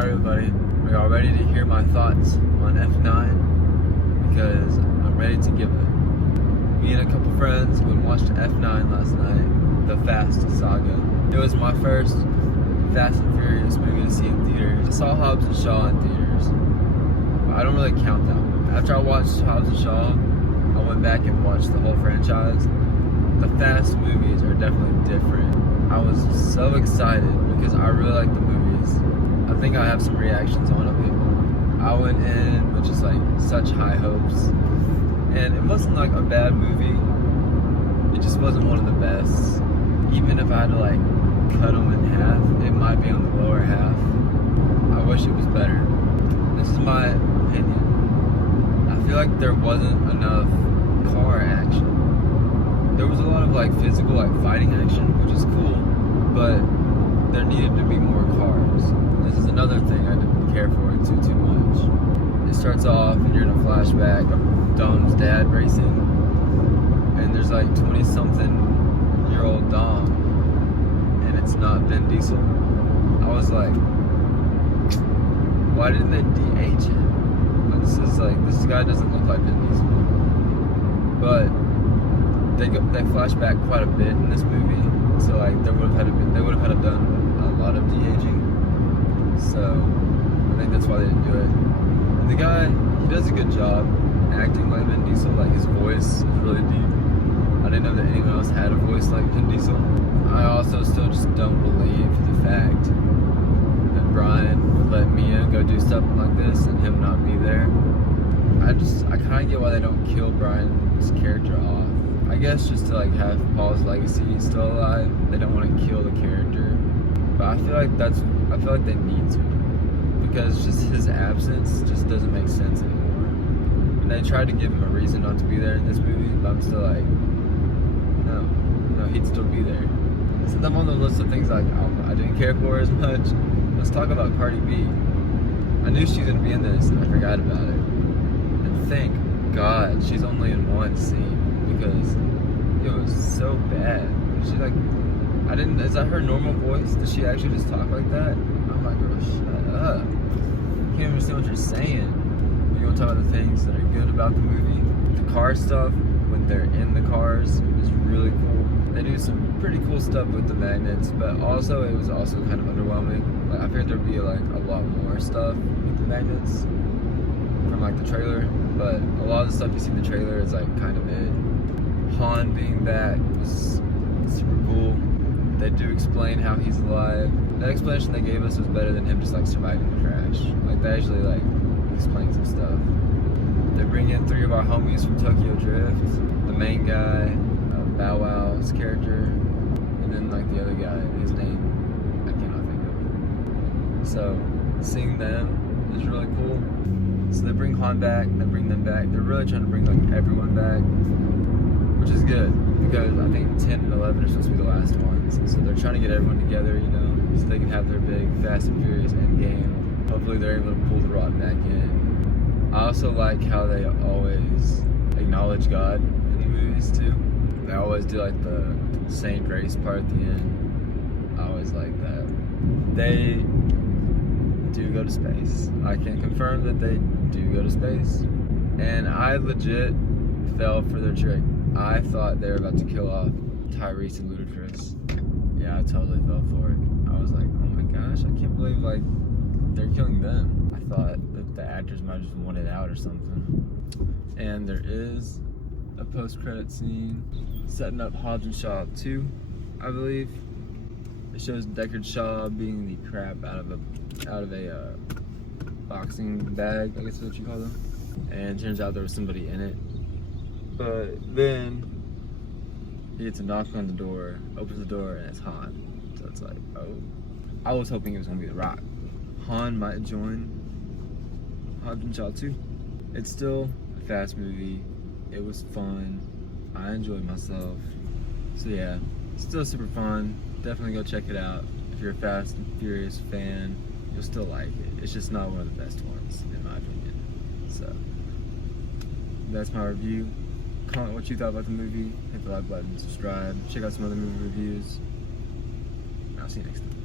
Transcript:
Alright everybody, are y'all ready to hear my thoughts on F9? Because I'm ready to give it. Me and a couple friends went and watched F9 last night, the Fast Saga. It was my first Fast and Furious movie to see in theaters. I saw Hobbs and Shaw in theaters, but I don't really count that one. After I watched Hobbs and Shaw, I went back and watched the whole franchise. The Fast movies are definitely different. I was so excited because I really like the movies. I think I have some reactions on it. I went in with just like such high hopes, and it wasn't like a bad movie. It just wasn't one of the best. Even if I had to like cut them in half, it might be on the lower half. I wish it was better. This is my opinion. I feel like there wasn't enough car action. There was a lot of like physical like fighting action, which is cool, but there needed to be more cars. This is another thing I didn't care for it too much. It starts off and you're in a flashback of Dom's dad racing, and there's like 20-something-year-old Dom, and it's not Vin Diesel. I was like, why didn't they de-age him? This guy doesn't look like Vin Diesel. But they flash back quite a bit in this movie, so like they would have had to done a lot of de-aging. So I think that's why they didn't do it. And the guy, he does a good job acting like Vin Diesel. Like his voice is really deep. I didn't know that anyone else had a voice like Vin Diesel. I also still just don't believe the fact that Brian would let Mia go do something like this and him not be there. I kind of get why they don't kill Brian's character off. I guess just to like have Paul's legacy still alive. They don't want to kill the character, but I feel like they need to, because just his absence just doesn't make sense anymore. And they tried to give him a reason not to be there in this movie, but I'm still like, no, he'd still be there. Since I'm on the list of things like I didn't care for as much, let's talk about Cardi B. I knew she was gonna be in this, and I forgot about it. And thank God she's only in one scene, because it was so bad. She like, is that her normal voice? Does she actually just talk like that? I'm like, girl, shut up. I can't understand what you're saying. But you want to talk about the things that are good about the movie? The car stuff, when they're in the cars, is really cool. They do some pretty cool stuff with the magnets, but also it was also kind of underwhelming. Like I figured there'd be like a lot more stuff with the magnets from like the trailer, but a lot of the stuff you see in the trailer is like kind of mid. Han being back was super cool. They do explain how he's alive. That explanation they gave us was better than him just like surviving the crash. Like they actually like explain some stuff. They bring in 3 of our homies from Tokyo Drift. The main guy, Bow Wow's character, and then like the other guy, his name I cannot think of. So seeing them is really cool. So they bring Han back, they bring them back. They're really trying to bring like everyone back, which is good, because I think 10 and 11 are supposed to be the last ones. So they're trying to get everyone together, you know, so they can have their big Fast and Furious endgame. Hopefully they're able to pull the rod back in. I also like how they always acknowledge God in the movies too. They always do like the Saint Grace part at the end. I always like that. They do go to space. I can confirm that they do go to space. And I legit fell for their trick. I thought they were about to kill off Tyrese and Ludacris. Yeah, I totally fell for it. I was like, oh my gosh, I can't believe like they're killing them. I thought that the actors might have just wanted out or something. And there is a post-credit scene setting up Hobbs and Shaw 2, I believe. It shows Deckard Shaw beating the crap out of a boxing bag, I guess is what you call them. And it turns out there was somebody in it. But then he gets a knock on the door, opens the door, and it's Han. So it's like, oh. I was hoping it was gonna be The Rock. Han might join Hobbs and Shaw 2. It's still a fast movie. It was fun. I enjoyed myself. So yeah, still super fun. Definitely go check it out. If you're a Fast and Furious fan, you'll still like it. It's just not one of the best ones, in my opinion. So that's my review. Comment what you thought about the movie. Hit the like button, subscribe, check out some other movie reviews. I'll see you next time.